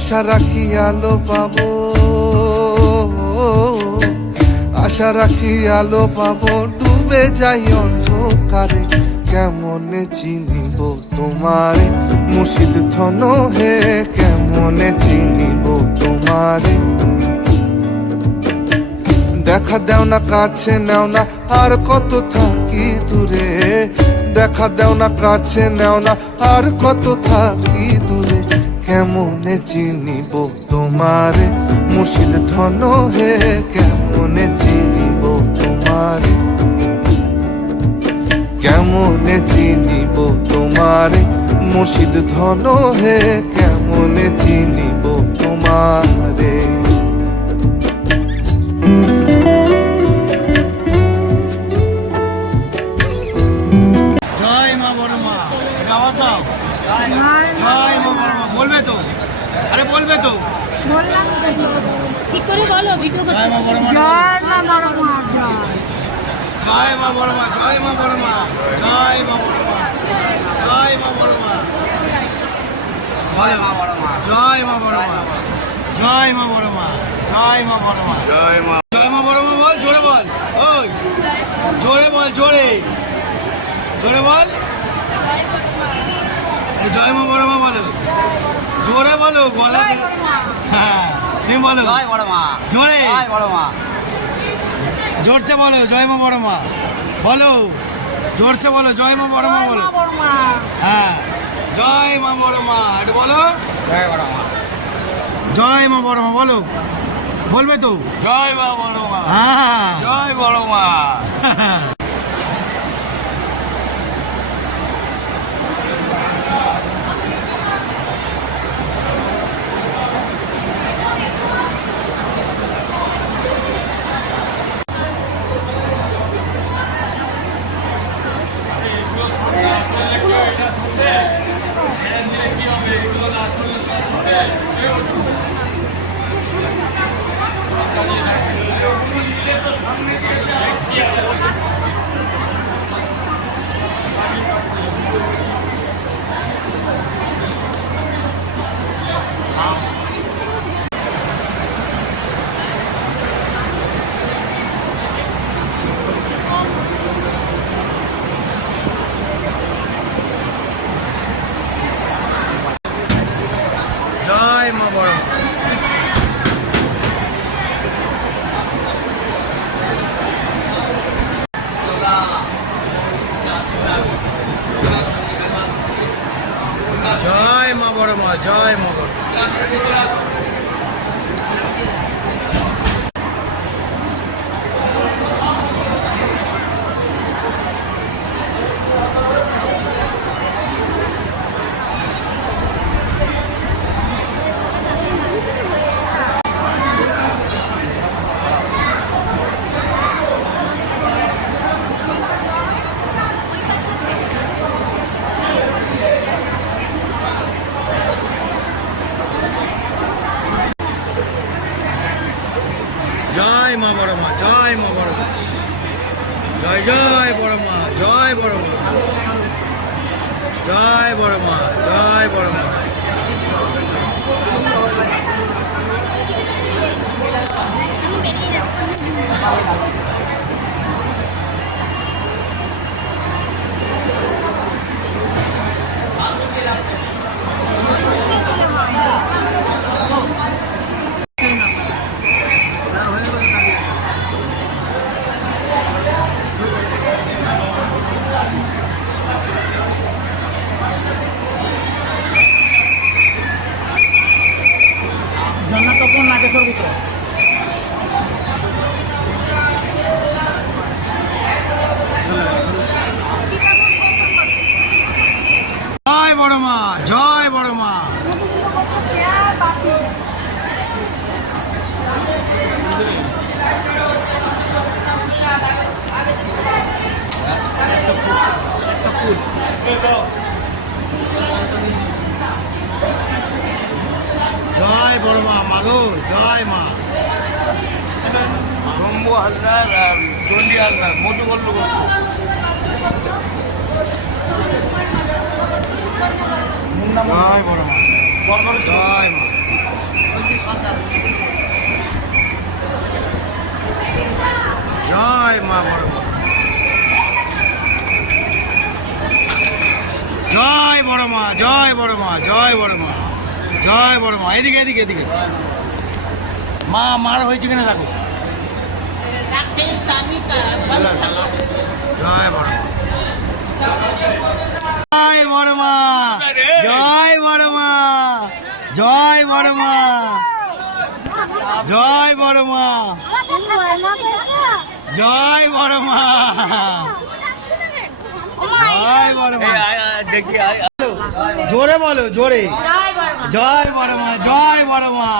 আশা রাখি আলো পাবো, আশা রাখি আলো পাবো, ডুবে যাই অন্ধকারে। কেমনে চিনিব তোমারে মুর্শিদ ধন হে, কেমনে চিনিব তোমারে। দেখা দেও না কাছে নেও না, আর কত থাকি দূরে। দেখা দেও না কাছে নেও না, আর কত থাকি দূরে। কেমনে চিনিব তোমারে মুর্শিদ ধন হে, কেমনে চিনিব তোমারে। কেমনে চিনিব তোমারে মুর্শিদ ধন হে, কেমনে চিনিব তোমারে। জয় মা বড় মা। জয় মা বড় মা। বলবে তো? আরে বলবে তো? বললাম ঠিক করে বলো, ভিডিও করছি। জয় মা বড় মা। জয় মা বড় মা। জয় মা বড় মা। জয় মা বড় মা। জয় মা বড় মা। জয় মা বড় মা। জয় মা বড় মা। জয় মা বড় মা। জয় মা বড় মা। জয় মা বড় মা। জয় মা। জয় মা বড় মা বল, জোরে বল। ওই জোরে বল, জোরে জোরে বল। জয় মা বড় মা বলো, জোরে বলো, গলা। হ্যাঁ তুমি বলো জয় বড় মা, জোরে বড় মা। জোরছে বলো জয় মা বড় মা বলো, জোরছে বলো জয় মা বড় মা বলো। হ্যাঁ জয় মা বড় মা, একটু বলো জয় বড় মা। জয় মা বড় মা বলো, বলবে তো? জয় মা বড় মা। হ্যাঁ জয় বড় মা। জয় মা বড় মা। জয় মা বড় মা। জয় মা বড় মা। জয় মা বড় মা। জয় মা বড় মা। জয় জয় বড় মা। জয় বড় মা। জয় বড় মা। জয় বড় মা। জন্নাতপন নাগেশ্বর পুত্র। জয় বড় মা। জয় বড় মা। জয় বড় মা। মাগো জয় মা। শম্ভু হালদার আর চন্ডী হালদার মোটু বল্লু বস্তু। জয় বড় মা। জয় মা। জয় মা বড় মা, জয় বড় মা, জয় বড় মা, জয় বড় মা, জয় বড় মা। এদিকে এদিকে এদিকে মা, মার হয়েছে কিনা দেখো। জয় বড় মা, জয় বড় মা, জয় বড় মা, জয় বড় মা, জয় বড় মা, জয় বড় মা, জয় বড় মা। দেখি জোরে বলো, জোরে। জয় বড় মা, জয় বড় মা।